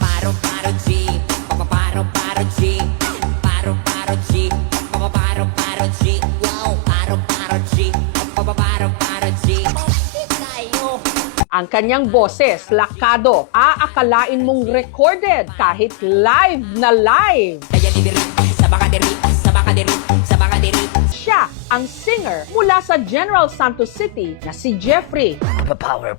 Paro paro G, paro paro G, paro paro G, paro paro G, wow, paro paro G, paro paro G. Tayo. Ang kanyang boses, lakado, aakalain mong recorded kahit live na live. Kaya diri, sa baka diri, sa baka diri, sa baka diri. Siya ang singer mula sa General Santos City na si Jeffrey. Power,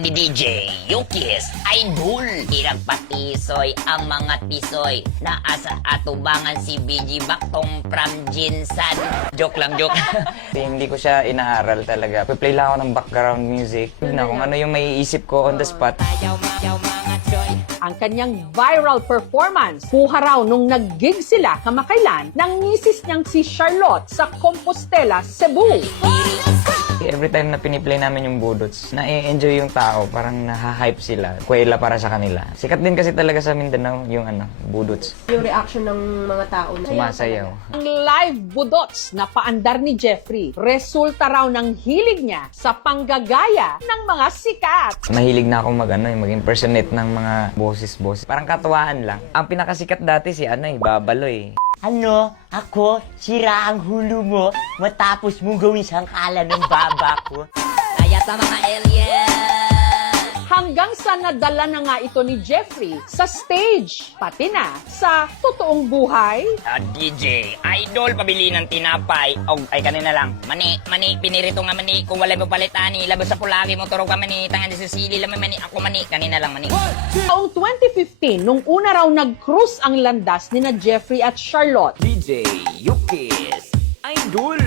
DJ, Yukis, Idol. Irang patisoy ang mga tisoy na asa atubangan si BG Baktong from Jinsan. Joke lang, joke. Hindi ko siya inaaral talaga. Play lang ako ng background music. Na kung ano yung maiisip ko on the spot. Ayaw mga choy. Ang kanyang viral performance, kuha raw nung nag-gig sila kamakailan ng misis niyang si Charlotte sa Compostela, Cebu. Every time na piniplay namin yung budots, na-enjoy yung tao, parang naha-hype sila. Kuwela para sa kanila. Sikat din kasi talaga sa Mindanao yung budots. Yung reaction ng mga tao. Sumasayaw. Ang live budots na paandar ni Jeffrey, resulta raw ng hilig niya sa panggagaya ng mga sikat. Mahilig na ako mag-impersonate ng mga boses. Parang katuwaan lang. Ang pinakasikat dati si Babaloy. Ano? Ako? Sira ang hulo mo matapos mong gawin sangkala ng baba ko. Kaya sa mga alien. Hanggang sa nadala na nga ito ni Jeffrey sa stage, pati na sa totoong buhay. DJ, Idol, pabili ng tinapay. Ay, kanina lang. Mani, pinirito nga mani. Kung wala mo palitani, labas sa pulagi mo, turog ka mani. Tangan sa sili, lamay mani. Ako mani, kanina lang mani. Taong 2015, nung una raw nag-cruise ang landas ni na Jeffrey at Charlotte. DJ, Yukis, Idol.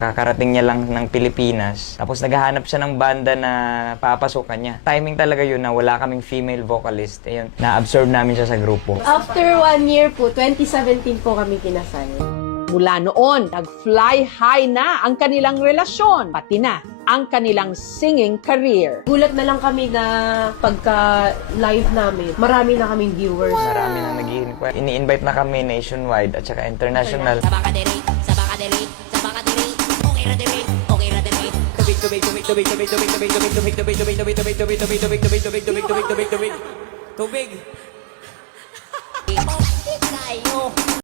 Kakarating niya lang ng Pilipinas. Tapos naghahanap siya ng banda na papasukan niya. Timing talaga yun na wala kaming female vocalist. Ayun, na-absorb namin siya sa grupo. After 1 year po, 2017 po kami kinasal. Mula noon, nag-fly high na ang kanilang relasyon, pati na ang kanilang singing career. Gulat na lang kami na pagka-live namin, marami na kaming viewers. Marami na nag-i-inquire. Ini-invite na kami nationwide at saka international. Sa baka diri, sa baka diri, sa baka diri. Okay ra diri, okay ra diri. Tubig. Tubig. Tayo.